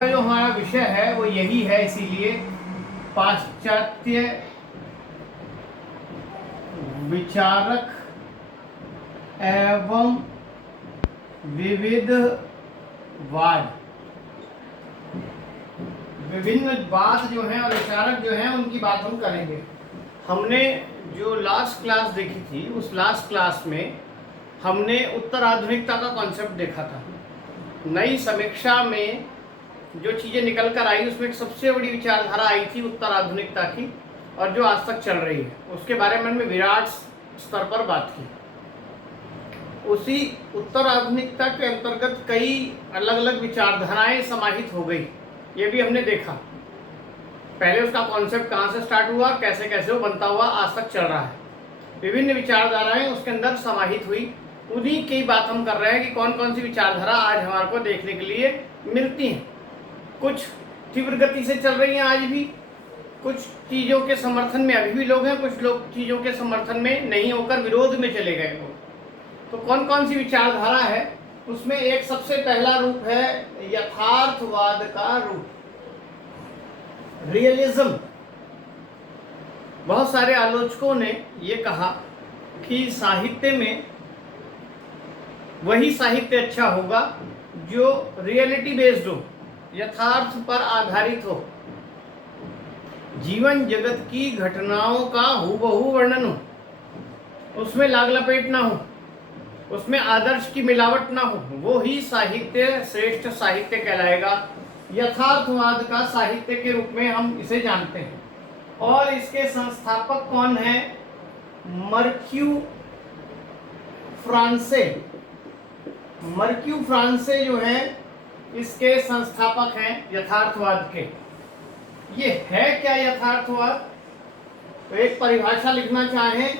जो हमारा विषय है वो यही है, इसीलिए पाश्चात्य विचारक एवं विविधवाद, विभिन्नवाद जो है और विचारक जो है उनकी बात हम करेंगे। हमने जो लास्ट क्लास देखी थी उस लास्ट क्लास में हमने उत्तर आधुनिकता का कॉन्सेप्ट देखा था। नई समीक्षा में जो चीज़ें निकल कर आई उसमें एक सबसे बड़ी विचारधारा आई थी उत्तर आधुनिकता की, और जो आज तक चल रही है उसके बारे में हमने विराट स्तर पर बात की। उसी उत्तर आधुनिकता के अंतर्गत कई अलग अलग विचारधाराएं समाहित हो गई, ये भी हमने देखा। पहले उसका कॉन्सेप्ट कहाँ से स्टार्ट हुआ, कैसे कैसे वो बनता हुआ आज तक चल रहा है। विभिन्न विचारधाराएं उसके अंदर समाहित हुई, उन्हीं की बात हम कर रहे हैं कि कौन कौन सी विचारधारा आज हमारे को देखने के लिए मिलती हैं। कुछ तीव्र गति से चल रही हैं आज भी, कुछ चीज़ों के समर्थन में अभी भी लोग हैं, कुछ लोग चीज़ों के समर्थन में नहीं होकर विरोध में चले गए लोग। तो कौन कौन सी विचारधारा है उसमें एक सबसे पहला रूप है यथार्थवाद का रूप, रियलिज्म। बहुत सारे आलोचकों ने ये कहा कि साहित्य में वही साहित्य अच्छा होगा जो रियलिटी बेस्ड हो, यथार्थ पर आधारित हो, जीवन जगत की घटनाओं का हूबहू वर्णन हो, उसमें लाग लपेट ना हो, उसमें आदर्श की मिलावट ना हो, वो ही साहित्य श्रेष्ठ साहित्य कहलाएगा। यथार्थवाद का साहित्य के रूप में हम इसे जानते हैं। और इसके संस्थापक कौन है? मर्क्यू फ्रांसे। मर्क्यू फ्रांसे जो है इसके संस्थापक हैं यथार्थवाद के। ये है क्या यथार्थवाद? तो एक परिभाषा लिखना चाहें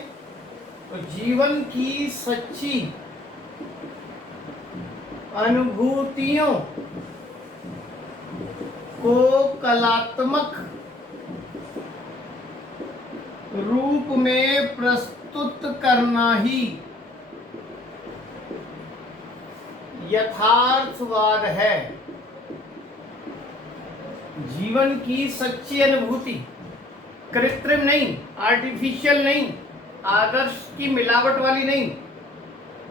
तो जीवन की सच्ची अनुभूतियों को कलात्मक रूप में प्रस्तुत करना ही यथार्थवाद है। जीवन की सच्ची अनुभूति, कृत्रिम नहीं, आर्टिफिशियल नहीं, आदर्श की मिलावट वाली नहीं,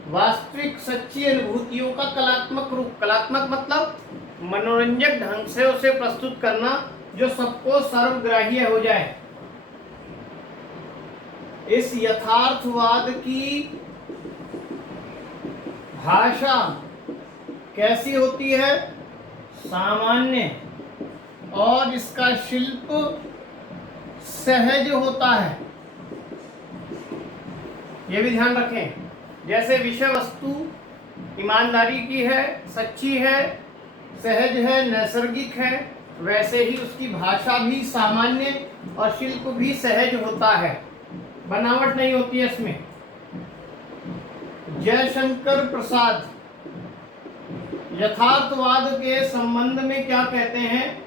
वास्तविक सच्ची अनुभूतियों का कलात्मक रूप। कलात्मक मतलब मनोरंजक ढंग से उसे प्रस्तुत करना जो सबको सर्वग्राह्य हो जाए। इस यथार्थवाद की भाषा कैसी होती है? सामान्य, और इसका शिल्प सहज होता है। ये भी ध्यान रखें, जैसे विषय वस्तु ईमानदारी की है, सच्ची है, सहज है, नैसर्गिक है, वैसे ही उसकी भाषा भी सामान्य और शिल्प भी सहज होता है, बनावट नहीं होती है इसमें। जयशंकर प्रसाद यथार्थवाद के संबंध में क्या कहते हैं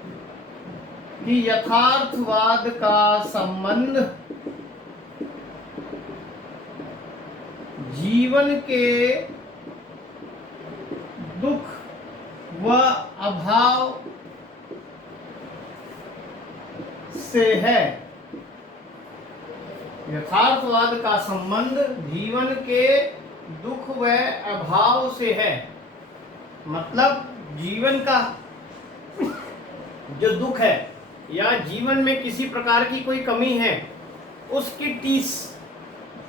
कि यथार्थवाद का संबंध जीवन के दुख व अभाव से है। यथार्थवाद का संबंध जीवन के दुख व अभाव से है। मतलब जीवन का जो दुख है या जीवन में किसी प्रकार की कोई कमी है, उसकी टीस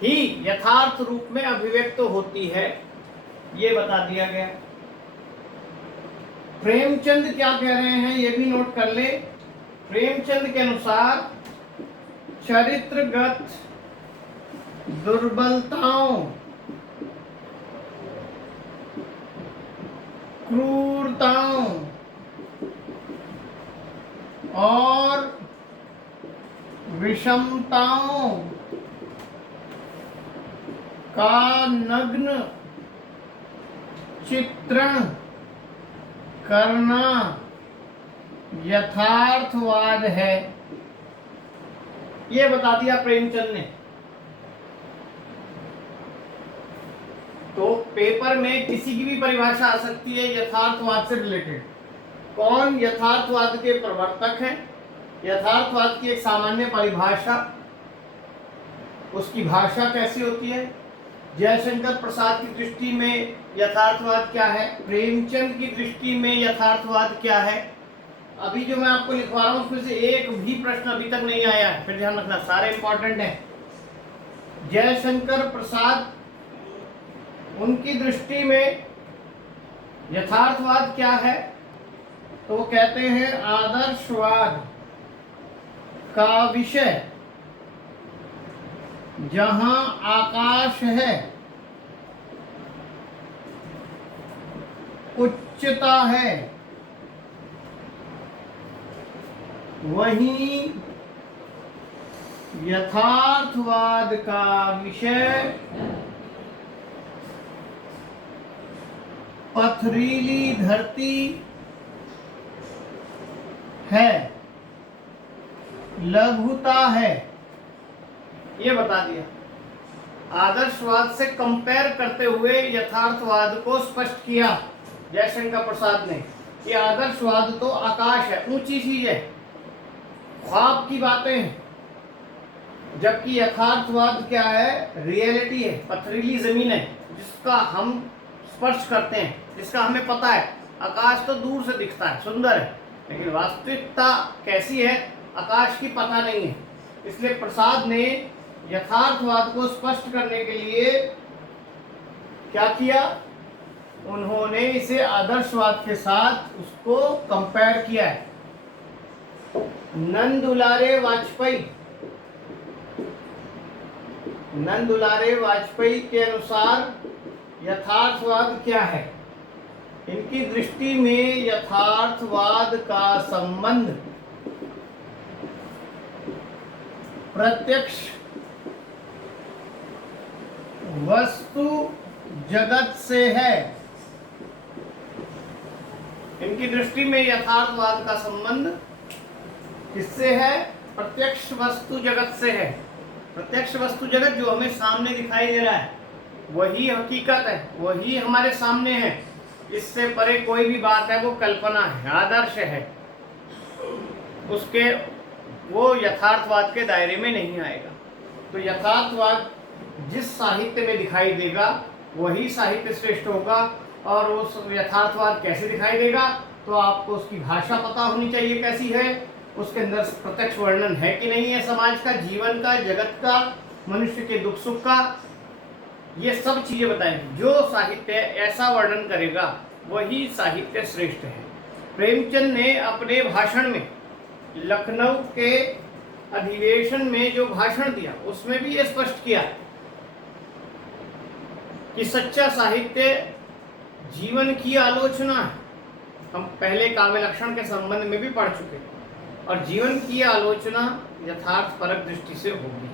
ही यथार्थ रूप में अभिव्यक्त होती है, ये बता दिया गया। प्रेमचंद क्या कह रहे हैं ये भी नोट कर ले। प्रेमचंद के अनुसार चरित्रगत दुर्बलताओं, क्रूरताओं और विषमताओं का नग्न चित्रण करना यथार्थवाद है। ये बता दिया प्रेमचंद ने। तो पेपर में किसी की भी परिभाषा आ सकती है यथार्थवाद से रिलेटेड। कौन यथार्थवाद के प्रवर्तक हैं, यथार्थवाद की एक सामान्य परिभाषा, उसकी भाषा कैसी होती है, जयशंकर प्रसाद की दृष्टि में यथार्थवाद क्या है, प्रेमचंद की दृष्टि में यथार्थवाद क्या है। अभी जो मैं आपको लिखवा रहा हूं उसमें से एक भी प्रश्न अभी तक नहीं आया है, फिर ध्यान रखना सारे इंपॉर्टेंट हैं। जयशंकर प्रसाद, उनकी दृष्टि में यथार्थवाद क्या है, तो वो कहते हैं आदर्शवाद का विषय जहां आकाश है, उच्चता है, वहीं यथार्थवाद का विषय पथरीली धरती है, लघुता है। ये बता दिया। आदर्शवाद से कंपेयर करते हुए यथार्थवाद को स्पष्ट किया जयशंकर प्रसाद ने कि आदर्शवाद तो आकाश है, ऊंची चीज है, ख्वाब की बातें हैं, जबकि यथार्थवाद क्या है, रियलिटी है, पथरीली जमीन है जिसका हम स्पर्श करते हैं, जिसका हमें पता है। आकाश तो दूर से दिखता है, सुंदर है, लेकिन वास्तविकता कैसी है आकाश की पता नहीं है। इसलिए प्रसाद ने यथार्थवाद को स्पष्ट करने के लिए क्या किया, उन्होंने इसे आदर्शवाद के साथ उसको कंपेयर किया है। नंद दुलारे वाजपेयी के अनुसार यथार्थवाद क्या है, इनकी दृष्टि में यथार्थवाद का संबंध प्रत्यक्ष वस्तु जगत से है। इनकी दृष्टि में यथार्थवाद का संबंध किससे है, प्रत्यक्ष वस्तु जगत से है। प्रत्यक्ष वस्तु जगत जो हमें सामने दिखाई दे रहा है वही हकीकत है, वही हमारे सामने है। इससे परे कोई भी बात है वो कल्पना है, आदर्श है, उसके वो यथार्थवाद के दायरे में नहीं आएगा। तो यथार्थवाद जिस साहित्य में दिखाई देगा वही साहित्य श्रेष्ठ होगा। और उस यथार्थवाद कैसे दिखाई देगा, तो आपको उसकी भाषा पता होनी चाहिए कैसी है, उसके अंदर प्रत्यक्ष वर्णन है कि नहीं है समाज का, जीवन का, जगत का, मनुष्य के दुख सुख का, ये सब चीजें बताएंगे। जो साहित्य ऐसा वर्णन करेगा वही साहित्य श्रेष्ठ है। प्रेमचंद ने अपने भाषण में लखनऊ के अधिवेशन में जो भाषण दिया उसमें भी ये स्पष्ट किया कि सच्चा साहित्य जीवन की आलोचना है। हम पहले काव्य लक्षण के संबंध में भी पढ़ चुके हैं, और जीवन की आलोचना यथार्थ परक दृष्टि से होगी।